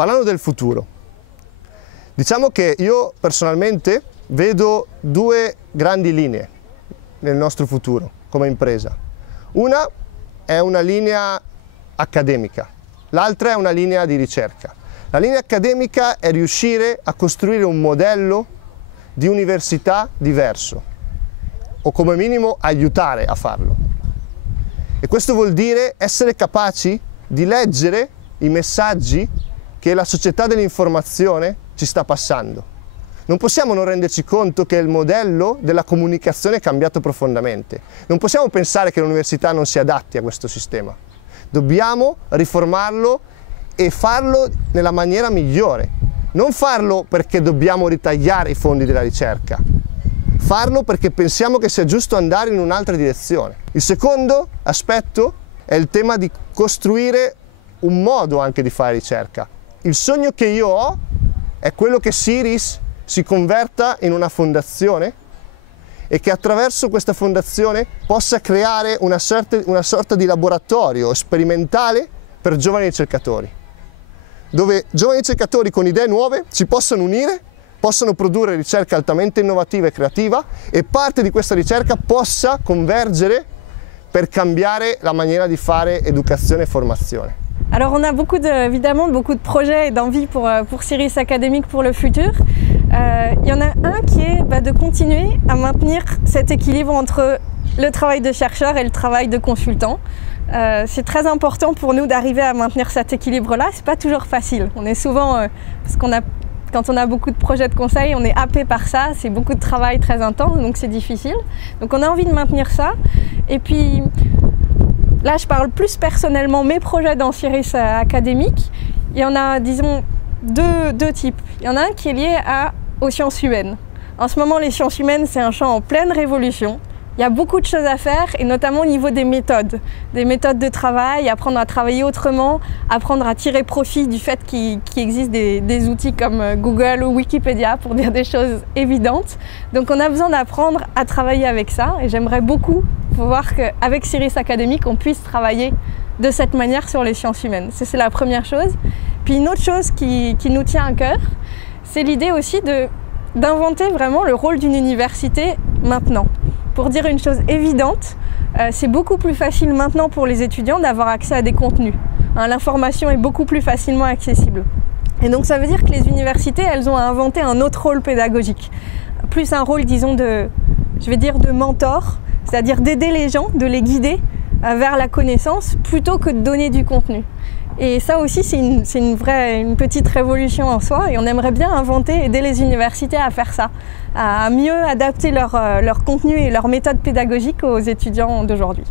Parlando del futuro, diciamo che io personalmente vedo due grandi linee nel nostro futuro come impresa. Una è una linea accademica, l'altra è una linea di ricerca. La linea accademica è riuscire a costruire un modello di università diverso, o come minimo aiutare a farlo. E questo vuol dire essere capaci di leggere i messaggi che la società dell'informazione ci sta passando. Non possiamo non renderci conto che il modello della comunicazione è cambiato profondamente. Non possiamo pensare che l'università non si adatti a questo sistema. Dobbiamo riformarlo e farlo nella maniera migliore. Non farlo perché dobbiamo ritagliare i fondi della ricerca. Farlo perché pensiamo che sia giusto andare in un'altra direzione. Il secondo aspetto è il tema di costruire un modo anche di fare ricerca. Il sogno che io ho è quello che Siris si converta in una fondazione e che attraverso questa fondazione possa creare una sorta di laboratorio sperimentale per giovani ricercatori, dove giovani ricercatori con idee nuove si possano unire, possano produrre ricerca altamente innovativa e creativa e parte di questa ricerca possa convergere per cambiare la maniera di fare educazione e formazione. Alors on a évidemment beaucoup de projets et d'envie pour Siris Académique pour le futur. Il y en a un qui est de continuer à maintenir cet équilibre entre le travail de chercheur et le travail de consultant. C'est très important pour nous d'arriver à maintenir cet équilibre-là. C'est pas toujours facile. On est souvent, quand on a beaucoup de projets de conseil, on est happé par ça. C'est beaucoup de travail très intense, donc c'est difficile. Donc on a envie de maintenir ça. Et puis là, je parle plus personnellement mes projets dans Siris Académique. Il y en a, disons, deux types. Il y en a un qui est lié aux sciences humaines. En ce moment, les sciences humaines, c'est un champ en pleine révolution. Il y a beaucoup de choses à faire, et notamment au niveau des méthodes de travail, apprendre à travailler autrement, apprendre à tirer profit du fait qu'il existe des outils comme Google ou Wikipédia pour dire des choses évidentes. Donc on a besoin d'apprendre à travailler avec ça, et j'aimerais beaucoup pouvoir qu'avec Siris Académique, on puisse travailler de cette manière sur les sciences humaines. C'est la première chose. Puis une autre chose qui nous tient à cœur, c'est l'idée aussi d'inventer vraiment le rôle d'une université maintenant. Pour dire une chose évidente, c'est beaucoup plus facile maintenant pour les étudiants d'avoir accès à des contenus. L'information est beaucoup plus facilement accessible. Et donc ça veut dire que les universités, elles ont inventé un autre rôle pédagogique. Plus un rôle, disons, de mentor, c'est-à-dire d'aider les gens, de les guider vers la connaissance, plutôt que de donner du contenu. Et ça aussi, c'est une petite révolution en soi, et on aimerait bien aider les universités à faire ça, à mieux adapter leur contenu et leur méthode pédagogique aux étudiants d'aujourd'hui.